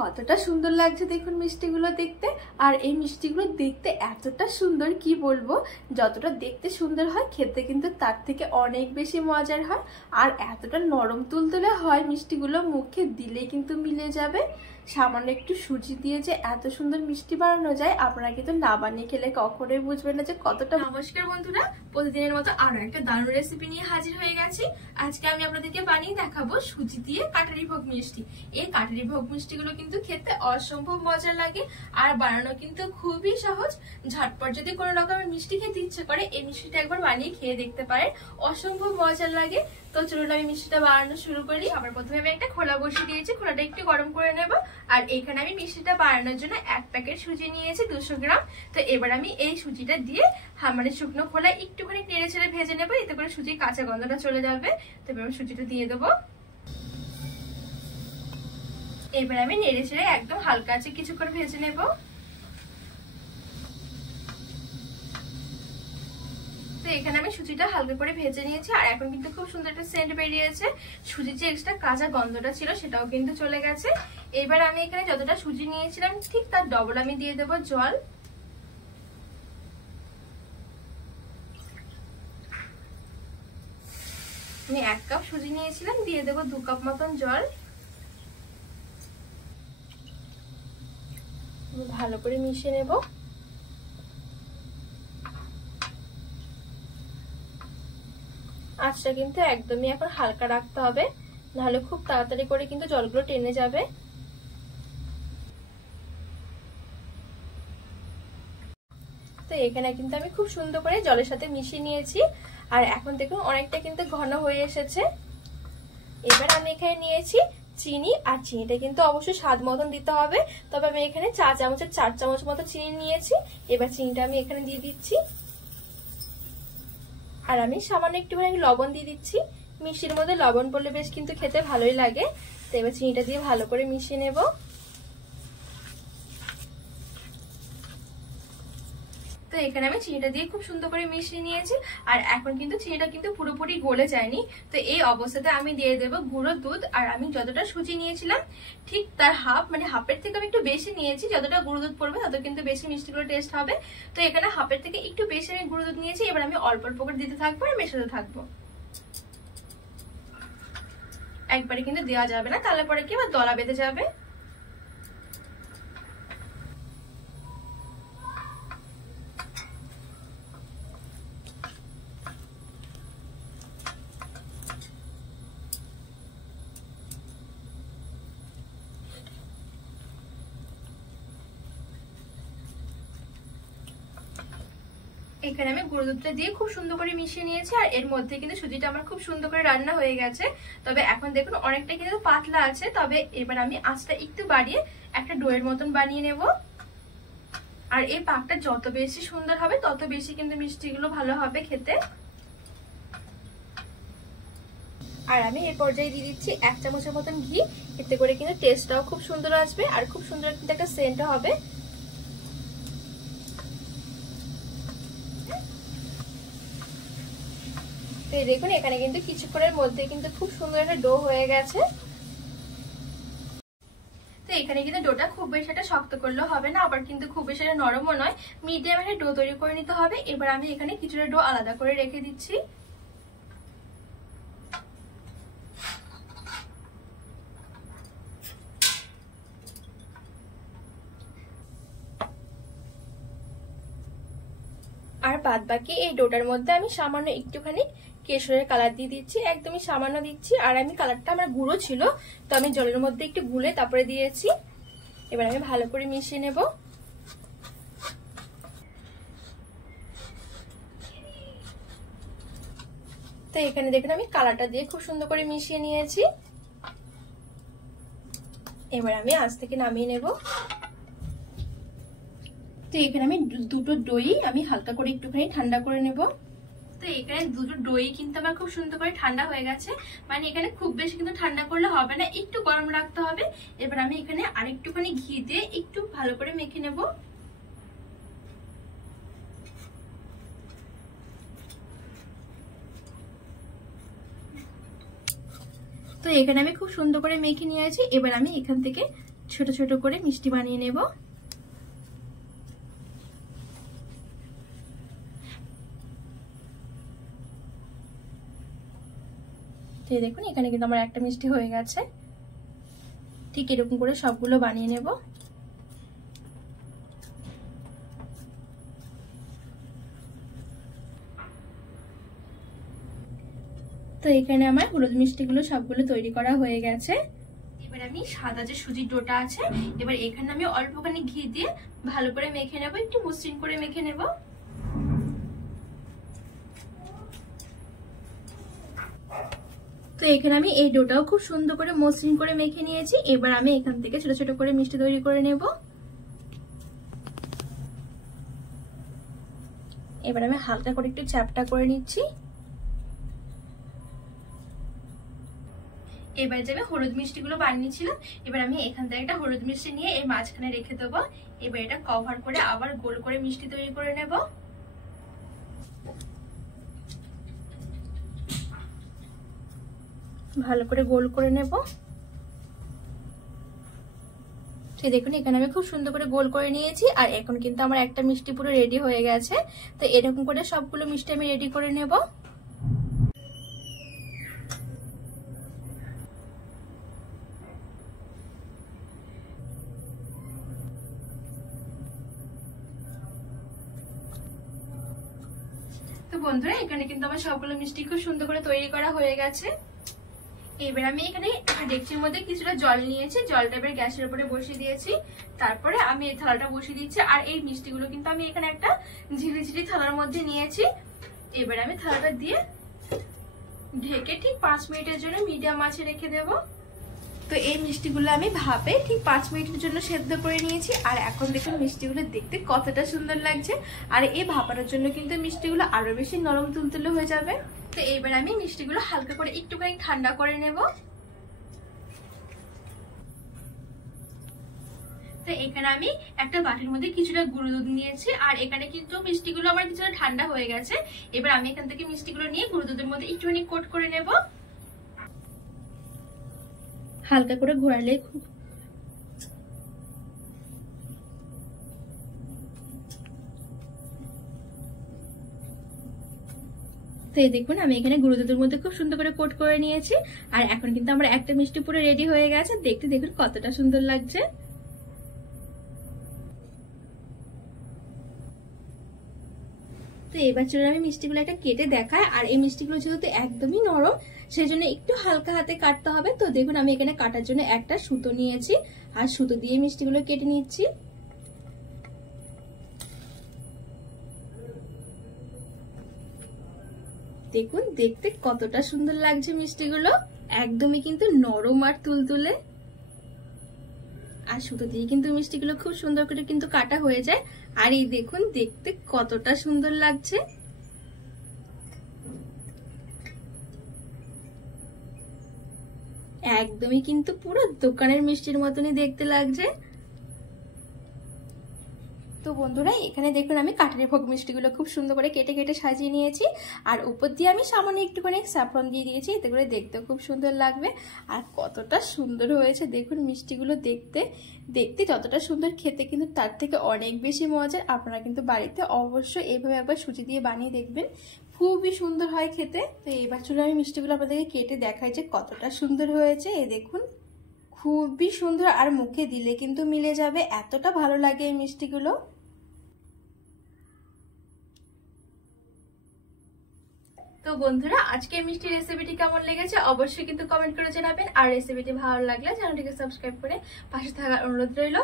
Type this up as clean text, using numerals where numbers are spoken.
কতটা সুন্দর লাগছে দেখুন মিষ্টিগুলো দেখতে। আর এই মিষ্টিগুলো দেখতে এতটা সুন্দর কি বলবো, যতটা দেখতে সুন্দর হয় খেতে কিন্তু তার থেকে অনেক বেশি মজার হয়। আর এতটা নরম তুলতুলে হয় মিষ্টিগুলো, মুখে দিলেই কিন্তু মিলে যাবে। সামান্য একটু সুজি দিয়ে যে এত সুন্দর মিষ্টি বানানো যায়, আপনারা কিন্তু না বানিয়ে খেলে কখনোই বুঝবেন না যে কতটা। নমস্কার বন্ধুরা, প্রতিদিনের মতো আরো একটা দারুণ রেসিপি নিয়ে হাজির হয়ে গেছি। আজকে আমি আপনাদেরকে বানিয়ে দেখাবো সুজি দিয়ে কাটারি ভোগ মিষ্টি। এই কাটারি ভোগ মিষ্টিগুলো কিন্তু খেতে অসম্ভব মজা লাগে আর বানানো কিন্তু খুবই সহজ। ঝটপট যদি কোনো রকমের মিষ্টি খেতে ইচ্ছে করে, এই মিষ্টিটা একবার বানিয়ে খেয়ে দেখতে পারেন, অসম্ভব মজা লাগে। তো চলুন আমি মিষ্টিটা বানানো শুরু করি। আবার প্রথমে আমি একটা খোলা বসিয়ে দিয়েছি, খোলাটা একটু গরম করে নেব। আর এখানে আমি মিষ্টিটা বানানোর জন্য 1 প্যাকেট সুজি নিয়েছি 200 গ্রাম। তো এবার আমি এই সুজিটা দিয়ে মানে শুকনো খোলা একটুখানি নেড়ে ছেড়ে ভেজে নেবো, এতে করে সুজির কাঁচা গন্ধটা চলে যাবে। তো এবার আমি সুজিটা দিয়ে দেবো। এবার আমি নেড়ে ছেড়ে একদম হালকা আছে কিছুক্ষণ ভেজে নেব। তো এখানে আমি সুজিটা হালকা করে ভেজে নিয়েছি আর এখন কিন্তু খুব সুন্দর একটা সেন্ট বেরিয়েছে। সুজির যে এক্সট্রা কাঁচা গন্ধটা ছিল সেটাও কিন্তু চলে গেছে। এবার আমি এখানে যতটা সুজি নিয়েছিলাম ঠিক তার ডবল আমি দিয়ে দেব জল। আমি 1 কাপ সুজি নিয়েছিলাম, দিয়ে দেব 2 কাপ মতন জল। ভালো করে মিশিয়ে নেব। আঁচটা কিন্তু একদমই এখন হালকা রাখতে হবে, নাহলে খুব তাড়াতাড়ি করে কিন্তু জলগুলো টেনে যাবে। তো এখানে কিন্তু আমি খুব সুন্দর করে জলের সাথে মিশিয়ে নিয়েছি আর এখন দেখুন অনেকটা কিন্তু ঘন হয়ে এসেছে। এবার আমি এখানে নিয়েছি চিনি, আর চিনিটা কিন্তু অবশ্যই স্বাদ মতন দিতে হবে। তবে আমি এখানে 4 চামচের 4 চামচ মতো চিনি নিয়েছি। এবার চিনিটা আমি এখানে দিয়ে দিচ্ছি আর আমি সামান্য একটুখানি লবণ দিয়ে দিচ্ছি। মিষ্টির মধ্যে লবণ পড়লে বেশ কিন্তু খেতে ভালোই লাগে। তো এবার চিনিটা দিয়ে ভালো করে মিশিয়ে নেব। তো এখানে আমি চিনিটা দিয়ে খুব সুন্দর করে মিশিয়ে নিয়েছি আর এখন কিন্তু চিনিটা কিন্তু পুরোপুরি গলে যায়নি। তো এই অবস্থাতে আমি দিয়ে দেবো গুঁড়ো দুধ। আর আমি যতটা সুজি নিয়েছিলাম ঠিক তার হাফ, মানে হাফের থেকে আমি একটু বেশি নিয়েছি। যতটা গুঁড়ো দুধ পড়বে তত কিন্তু বেশি মিষ্টিগুলো টেস্ট হবে। তো এখানে হাফের থেকে একটু বেশি আমি গুঁড়ো দুধ নিয়েছি। এবার আমি অল্প অল্প করে দিতে থাকবো আর মেশাতে থাকবো। একবারে কিন্তু দেওয়া যাবে না, তাহলে পরে কি আবার দলা বেঁধে যাবে। এখানে আমি গুঁড়ো দুধটা দিয়ে খুব সুন্দর করে মিশিয়ে নিয়েছি আর এর মধ্যে কিন্তু সুজিটা আমার খুব সুন্দর করে রান্না হয়ে গেছে। তবে এখন দেখুন অনেকটা কিন্তু পাতলা আছে। তবে এবার আমি আঁচটা একটু বাড়িয়ে একটা ডোয়ের মতন বানিয়ে নেব। আর এই পাকটা যত বেশি সুন্দর হবে তত বেশি কিন্তু মিষ্টিগুলো ভালো হবে খেতে। আর আমি এই পর্যায়ে দিয়ে দিচ্ছি 1 চামচের মতন ঘি, এতে করে কিন্তু টেস্টটাও খুব সুন্দর আসবে আর খুব সুন্দর কিন্তু একটা সেন্টও হবে। তো দেখুন এখানে কিন্তু কিছুক্ষণের মধ্যে কিন্তু খুব সুন্দর একটা ডো হয়ে গেছে। তো এখানে কিন্তু ডোটা খুব বেশি একটা শক্ত করলেও হবে না, আবার কিন্তু খুব বেশি একটা নরমও নয়, মিডিয়াম একটা ডো তৈরি করে নিতে হবে। এবার আমি এখানে কিছুটা ডো আলাদা করে রেখে দিচ্ছি। আর বাদ বাকি এই ডোটার মধ্যে আমি সামান্য একটুখানি কেশরের কালার দিয়ে দিচ্ছি, একদমই সামান্য দিচ্ছি। আর আমি কালারটা আমার গুঁড়ো ছিল, তো আমি জলের মধ্যে একটু গুলে তারপরে দিয়েছি। এবার আমি ভালো করে মিশিয়ে নেব। তো এখানে দেখুন আমি কালারটা দিয়ে খুব সুন্দর করে মিশিয়ে নিয়েছি। এবার আমি আঁচ থেকে নামিয়ে নেব। তো এখানে আমি দুটো দই আমি হালকা করে একটুখানি ঠান্ডা করে নেব। তো এখানে দুটো দই কিন্তু আমার খুব সুন্দর করে ঠান্ডা হয়ে গেছে, মানে এখানে খুব বেশি কিন্তু ঠান্ডা করলে হবে না, একটু গরম রাখতে হবে। এবার আমি এখানে আরেকটুখানি ঘি দিয়ে একটু ভালো করে মেখে নেব। তো এখানে আমি খুব সুন্দর করে মেখে নিয়েছি। এবার আমি এখান থেকে ছোট ছোট করে মিষ্টি বানিয়ে নেব। তো দেখুন এখানে কিন্তু আমার একটা মিষ্টি হয়ে গেছে। ঠিক এরকম করে সবগুলো বানিয়ে নেব। তো এখানে আমার হলুদ মিষ্টিগুলো সবগুলো তৈরি করা হয়ে গেছে। এবার আমি সাদা যে সুজির ডোটা আছে, এবার এখানে আমি অল্পখানি ঘি দিয়ে ভালো করে মেখে নেব, একটু মসৃণ করে মেখে নেব। তো এখানে আমি এই ডোটাও খুব সুন্দর করে মসৃণ করে মেখে নিয়েছি। এবার আমি এখান থেকে ছোট ছোট করে মিষ্টি তৈরি করে নেব। এবার আমি হালকা করে একটু চ্যাপটা করে নিচ্ছি। এবার যে আমি হলুদ মিষ্টিগুলো বানিয়েছিলাম, এবার আমি এখান থেকে একটা হলুদ মিষ্টি নিয়ে এর মাঝখানে রেখে দেবো। এবার এটা কভার করে আবার গোল করে মিষ্টি তৈরি করে নেব। ভালো করে গোল করে নেব। তো দেখুন এখানে আমি খুব সুন্দর করে গোল করে নিয়েছি। আর এখন কিন্তু আমার একটা মিষ্টি পুরো রেডি হয়ে গেছে। তো এরকম করে সবগুলো মিষ্টি আমি রেডি করে নেব। তো বন্ধুরা এখানে কিন্তু আমার সবগুলো মিষ্টি খুব সুন্দর করে তৈরি করা হয়ে গেছে। এবার আমি এখানে ডেকচির মধ্যে কিছুটা জল নিয়েছি, জলটা এবার গ্যাসের উপরে বসিয়ে দিয়েছি। তারপরে আমি এই থালাটা বসিয়ে দিচ্ছি। আর এই মিষ্টিগুলো কিন্তু আমি এখানে একটা ঝিলিঝিলি থালার মধ্যে নিয়েছি। এবার আমি থালাটা দিয়ে ঢেকে ঠিক 5 মিনিটের জন্য মিডিয়াম আঁচে রেখে দেব। তো এই মিষ্টিগুলো আমি ভাপে ঠিক 5 মিনিটের জন্য সেদ্ধ করে নিয়েছি। আর এখন দেখুন মিষ্টিগুলো দেখতে কতটা সুন্দর লাগছে। আর এই ভাপানোর জন্য কিন্তু মিষ্টিগুলো আরো বেশি নরম তুলতুলে হয়ে যাবে। তো এইবার আমি মিষ্টিগুলো হালকা করে একটুখানি ঠান্ডা করে নেব। তো এখানে আমি একটা বাটির মধ্যে কিছুটা গুঁড়ো দুধ নিয়েছি। আর এখানে কিন্তু মিষ্টিগুলো আমার কিছুটা ঠান্ডা হয়ে গেছে। এবার আমি এখান থেকে মিষ্টিগুলো নিয়ে গুঁড়ো দুধের মধ্যে একটুখানি কোট করে নেব। হালকা করে ঘোরালে তো এই দেখুন আমি এখানে গুঁড়ো দুধের মধ্যে খুব সুন্দর করে কোট করে নিয়েছি। আর এখন কিন্তু আমার একটা মিষ্টি পুরো রেডি হয়ে গেছে। দেখতে দেখুন কতটা সুন্দর লাগছে। তো এবার চলুন আমি মিষ্টিগুলো একটা কেটে দেখাই। আর এই মিষ্টিগুলো যেহেতু একদমই নরম, সেই জন্য একটু হালকা হাতে কাটতে হবে। তো দেখুন আমি এখানে কাটার জন্য একটা সুতো নিয়েছি, আর সুতো দিয়ে মিষ্টিগুলো কেটে নিচ্ছি। দেখুন দেখতে কতটা সুন্দর লাগছে মিষ্টিগুলো, একদমই কিন্তু নরম আর তুলতুলে। আর সুতো দিয়ে কিন্তু মিষ্টিগুলো খুব সুন্দর করে কিন্তু কাটা হয়ে যায়। আর এই দেখুন দেখতে কতটা সুন্দর লাগছে। একদমই কিন্তু পুরো দোকানের মিষ্টির মতনই দেখতে লাগছে। তো বন্ধুরা এখানে দেখুন আমি কাঠারি ভোগ মিষ্টিগুলো খুব সুন্দর করে কেটে কেটে সাজিয়ে নিয়েছি। আর উপর দিয়ে আমি সামান্য একটুখানি স্যাফরন দিয়ে দিয়েছি, এতে করে দেখতেও খুব সুন্দর লাগবে। আর কতটা সুন্দর হয়েছে দেখুন মিষ্টিগুলো, দেখতে দেখতে যতটা সুন্দর খেতে কিন্তু তার থেকে অনেক বেশি মজার। আপনারা কিন্তু বাড়িতে অবশ্যই এইভাবে একবার সুজি দিয়ে বানিয়ে দেখবেন, খুবই সুন্দর হয় খেতে। তো এবার চলুন আমি মিষ্টিগুলো আপনাদেরকে কেটে দেখাই যে কতটা সুন্দর হয়েছে। এই দেখুন খুবই সুন্দর, আর মুখে দিলে কিন্তু মিলে যাবে, এতটা ভালো লাগে এই মিষ্টিগুলো। তো বন্ধুরা আজকের মিষ্টি রেসিপিটি কেমন লেগেছে অবশ্যই কিন্তু কমেন্ট করে জানাবেন। আর রেসিপিটি ভালো লাগলে চ্যানেলটিকে সাবস্ক্রাইব করে পাশে থাকার অনুরোধ রইল।